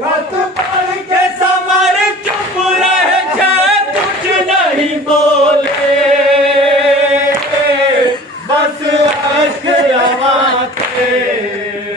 खत पढ़ के समर चुप रह जाए, कुछ नहीं बोले, बस अश्क रवाते,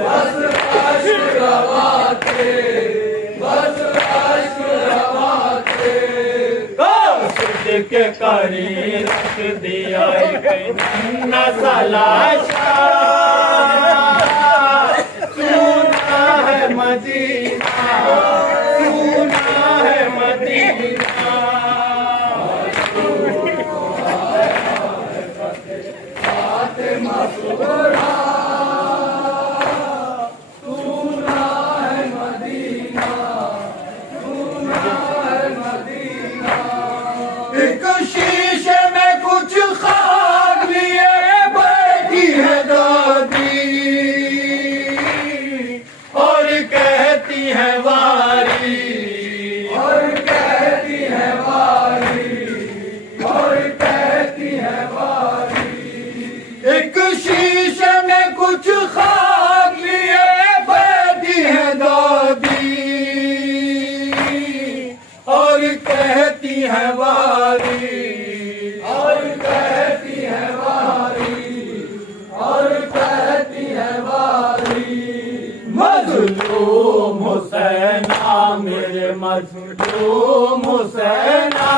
बस अश्क रवाते, बस अश्क रवाते। के करी रख दिया नसलाशा, सुना है मदीना, सुना है मदीना। फातिमा सुगरा, सुना है मदीना, सुना है मदीना। एक शीशे में कुछ खाक लिए बैठी है दादी, और कहती है वारी, और कहती है वारी, और कहती है वारी। एक शीशे में कुछ खाक लिए बैठी है दादी, और कहती है वारी, और कहती है वारी, और कहती है वारी। मजलूम हुसैना, मेरे मजलूम हुसैना,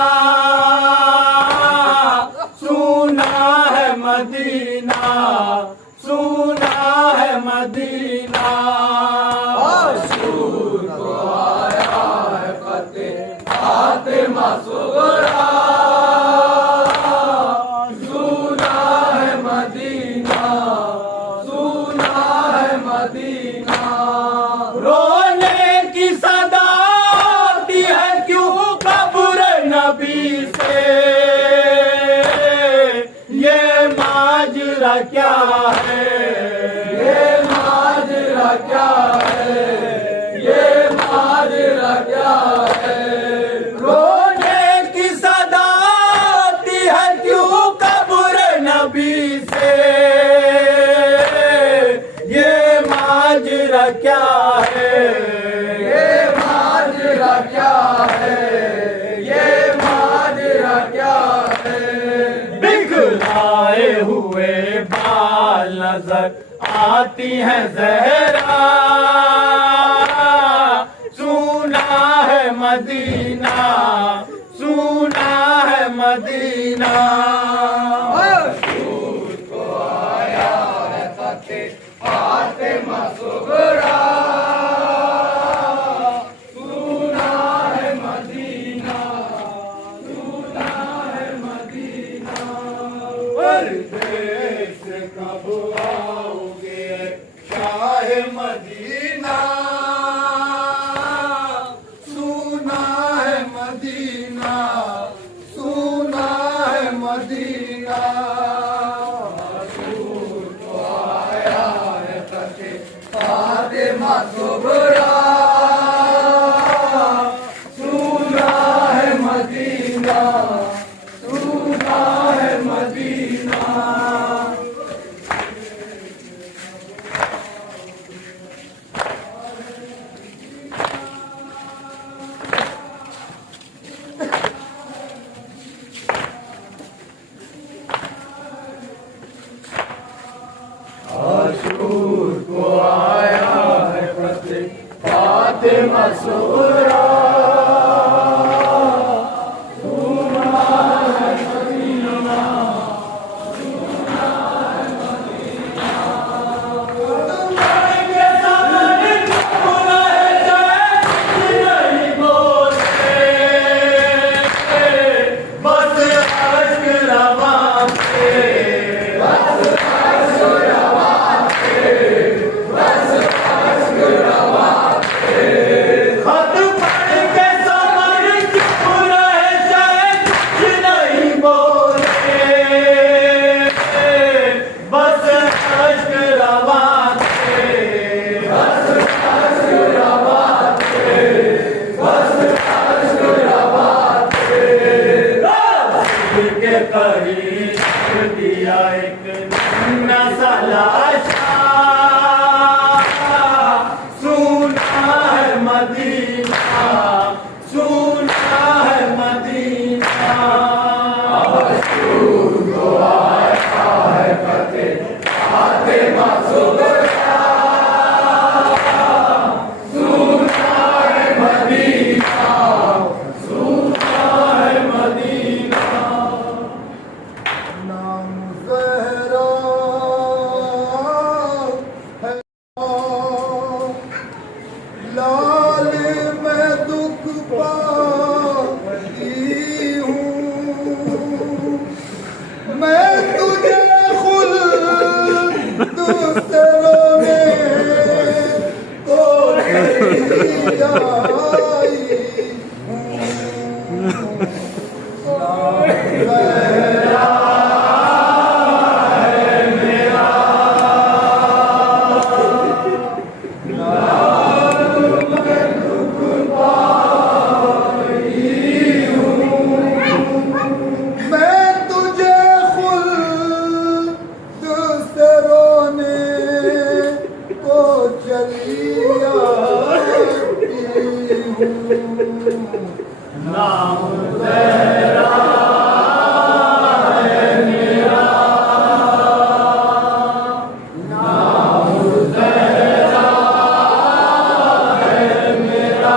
सुना है मदीना, सुना है मदीना। अशूर को आया है फतेह फातिमा सुगरा, सुना है मदीना, सुना है मदीना। रोने की सदा आती है क्यों कब्र नबी से, ये माजरा क्या है, ये माजरा क्या है, ये माजरा क्या है। रोने की सदा आती है क्यों कब्र नबी से, ये माजरा क्या है, ये माजरा क्या है, ये माजरा क्या है। बिखराए हुए बाल नजर आती हैं ज़हरा, सुना है मदीना, सुना है मदीना। अशूर को आया है फतेह फातिमा सुगरा, सुना है मदीना, सुना है मदीना। परदेस कब आओगे शाह मदीना, सुना है मदीना, सुना है मदीना। अशूर को आया है फतेह फातिमा सुगरा, सुना है मदीना, सुना है मदीना। अशूर को आया है फतेह फातिमा सुगरा, सुना है मदीना, सुना है मदीना। के सामने चुप रह जाए, नहीं बोलते, बस अश्क रवाते, बस अश्क रवाते, बस अश्क रवाते। खत पढ़ के समर चुप रह जाए, कुछ नहीं बोलते, बस अश्क रवाते, बस अश्क रवाते, बस अश्क रवाते। के करीब दिया एक नसलाशा, मदीना, सुना है मदीना। मशहूर तो आया है फतेह फातिमा सुगरा, सुना है मदीना, सुना है मदीना। नाम ज़हरा है, लाल मैं दुख पाती हूँ, मैं तुझे खुल्द से रोने को चली आई हूँ। नाम ज़हरा मैं तुझे खुल्द से रोने को चली आती हूँ। नाम ज़हरा है मेरा, नाम ज़हरा है मेरा।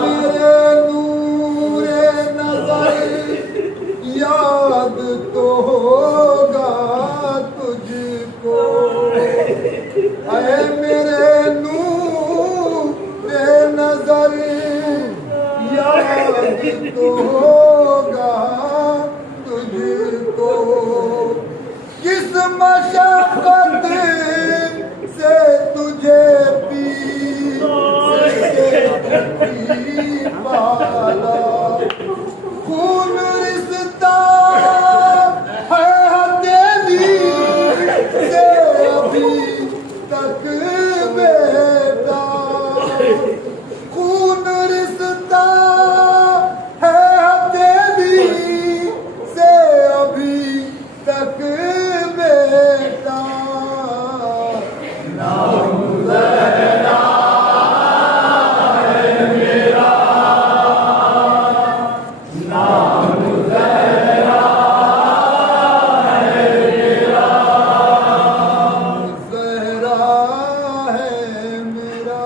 मेरे नूरे नज़र याद तो होगा तुझको, ऐ मेरे नूरे नज़र याद तो होगा तुझको। किस मशक्क़त से तुझे पी पाला, खून रिश्ता है हथेली से अभी तक बेटा, खून रिश्ता है हथेली से अभी तक बेटा। नाम ज़हरा है मेरा, नाम ज़हरा है मेरा। ज़हरा है मेरा,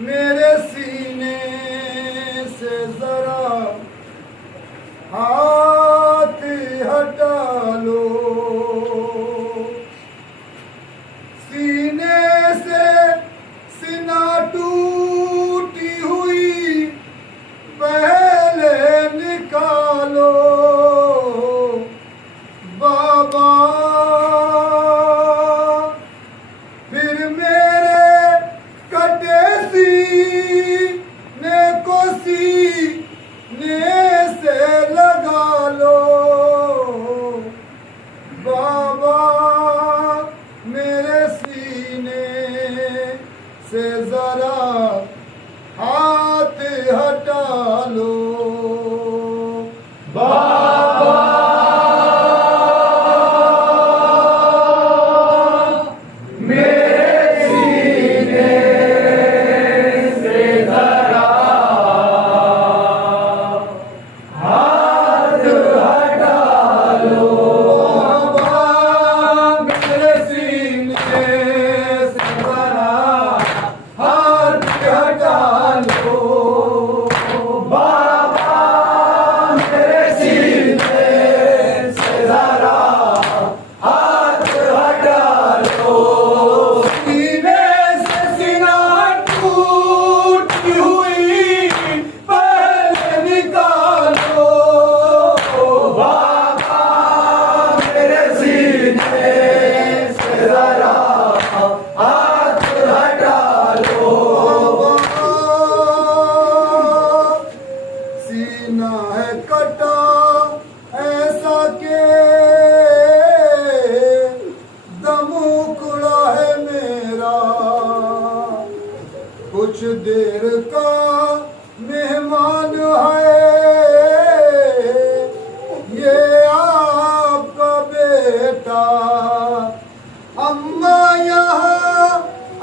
मेरे सीने से जरा हाथ हटा लो, सीने से सीना टूटी हुई पहले निकालो। बाबा कुछ देर का मेहमान है ये आपका बेटा। अम्मा यहाँ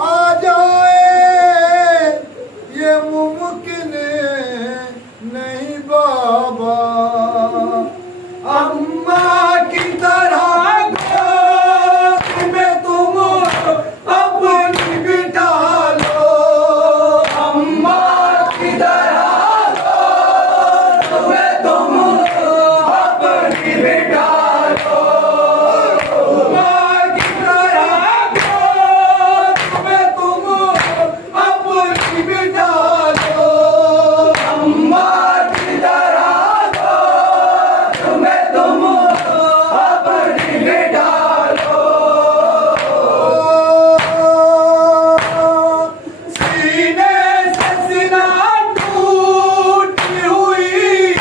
आ जाए ये मुमकिन नहीं बाबा। अम्मा की तरह गोद में तुम अपनी बिठा लो। अम्मा की तरह गोद में तुम अपनी बिठा लो। अम्मा की तरह गोद में तुम अपनी बिठा लो। अम्मा की तरह गोद में तुम अपनी बिठा लो। सीने से सीना टूटी हुई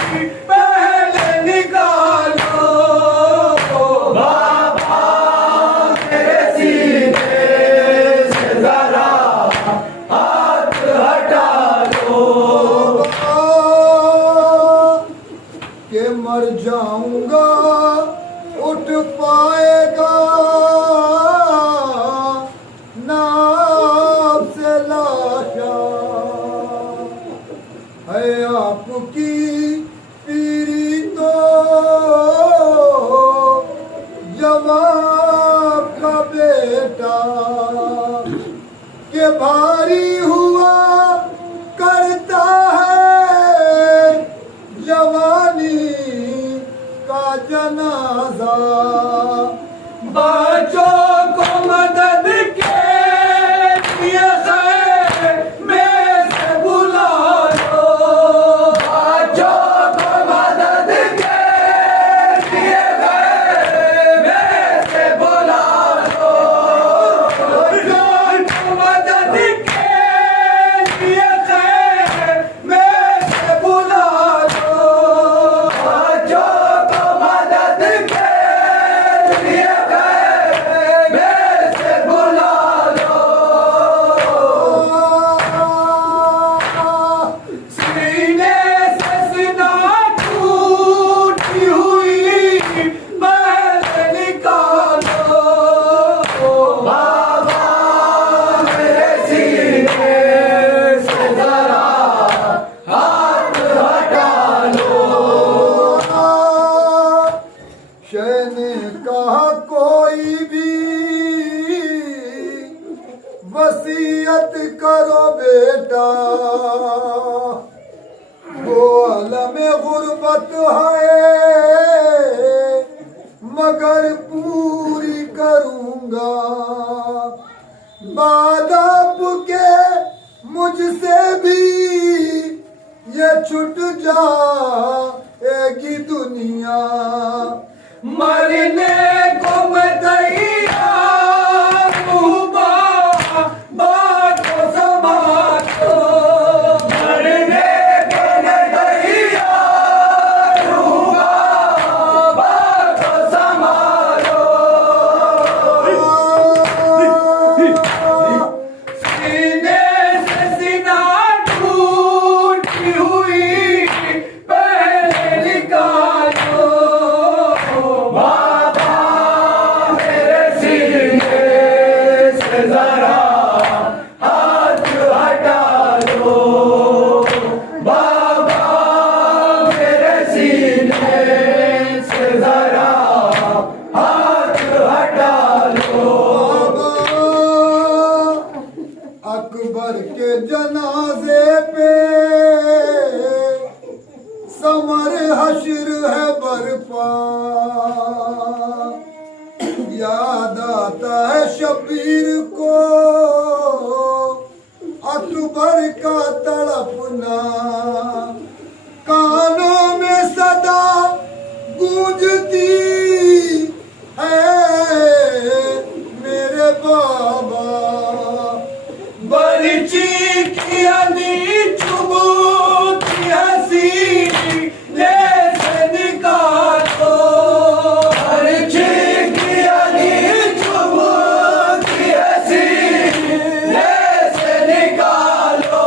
पहले निकालो। बाबा मेरे सीने से जरा हाथ हटा लो। के मर जाऊंगा उठ पाएगा नाम से लाशा। है आपकी पीरी तो जवाब का बेटा के भारी हुआ करता है जवानी का जनाजा। बच्चों को मदद के लिए खैर में से बुला लो। बच्चों को मदद के लिए खैर में से बुला लो। बच्चों को मदद के लिए खैर में से बुला लो। बच्चों को मदद के लिए खैर में से बुला लो। सीने से सीना टूटी हुई पहले निकालो। बाबा मेरे सीने से जरा हाथ हटा लो। शह ने कहा कोई भी वसीयत करो बेटा। वो आलम गुर्बत है मगर पूरी करूंगा। बाद आपके मुझसे भी ये छूट जाएगी दुनिया। मरने को मैं तैयार हूँ बात को संभालो। मरने को मैं तैयार हूँ बात को संभालो। सीने से सीना टूटी हुई पहले निकालो। बाबा मेरे सीने से जरा हाथ हटा लो। बाबा मेरे सीने से जरा हाथ हटा लो। अकबर के जनाजे पे समर हश्र है बरपा। याद आता है शबीर को अकबर का तड़पना। कानों में सदा गूंजती है मेरे बाबा। बर्ची की अली चुभती हंसी ले से निकालो। बर्ची की अली चुभती हंसी ले से निकालो।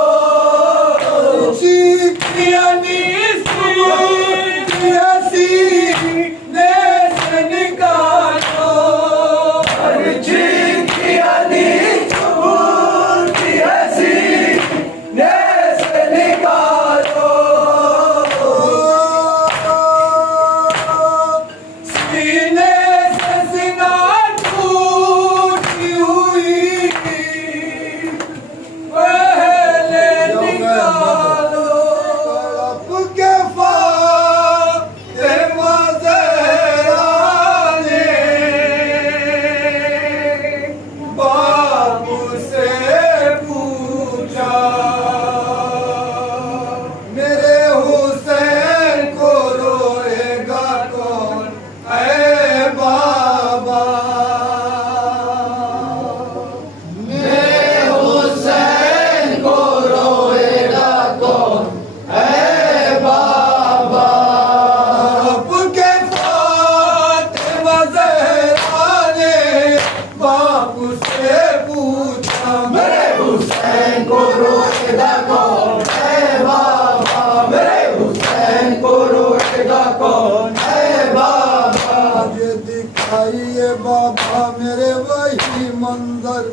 मंजर,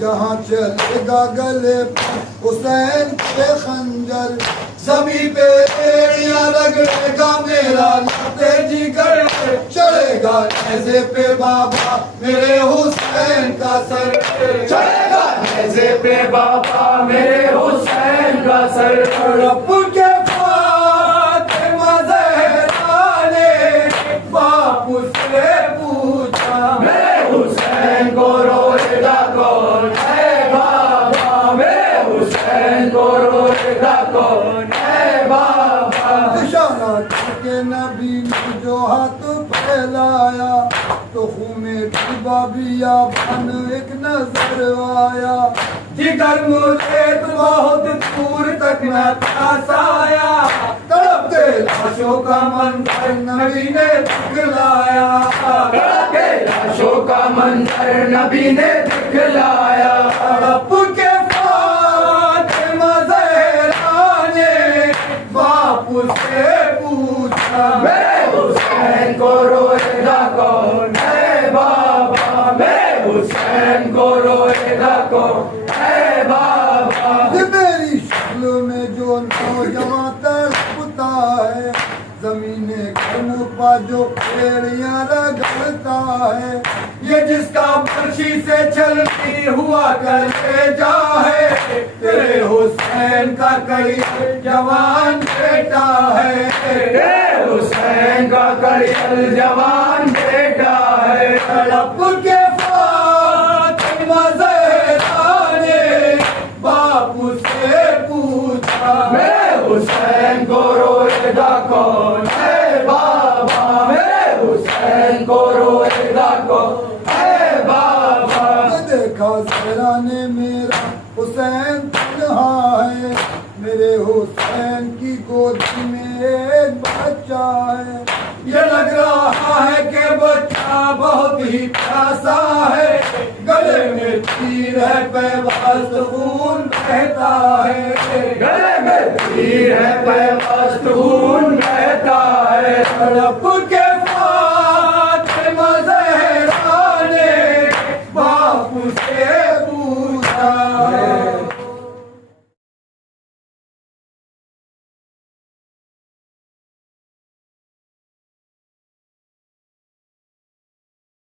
जहाँ चलेगा गले पर हुसैन के खंजर। जमी पे एड़ियां रगड़ेगा मेरा लाते जिगर, चढ़ेगा नेज़े पे बाबा मेरे हुसैन का सर, चढ़ेगा नेज़े पे बाबा मेरे हुसैन का सर। रब के फातिमा ज़हरा ने बापू से पूछा, मेरे हुसैन को रोएगा कौन है बाबा, मेरे हुसैन को रोएगा कौन है बाबा। इशारा करके नबी ने जो हाथ फैलाया, तो खूमे की बाबिया बन एक नजर आया। जिगर मुझे तो बहुत दूर तक न पास आया, तड़पते लाशों का मंजर नबी ने दिखलाया, तड़पते लाशों का मंजर नबी ने दिखलाया। रब के फातिमा ज़हरा ने बापू से पूछा, मेरे हुसैन को रोएगा कौन है बाबा, मेरे हुसैन को रोएगा कौन है बाबा। ये मेरी शक्ल में जो नौजवान तड़पता है, जमीने गर्म पा जो पेड़ियां रगड़ता है, ये जिसका बर्शी से चलती हुआ कलेजा है, तेरे हुसैन का कई जवान बेटा है, तेरे हुसैन का करियल जवान बेटा है। तड़प के फातिमा ज़हरा ने बापू से पूछा, मेरे हुसैन को रोएगा कौन है बाबा, मेरे हुसैन को रोएगा कौन है बाबा। देखा ज़हरा ने मेरा हुसैन तन्हा है, मेरे हुसैन की गोदी में एक बच्चा है। ये लग रहा है कि बच्चा बहुत ही प्यासा है, गले में तीर है पैबस्त खून बहता है, गले में तीर है पैबस्त खून बहता है। तड़प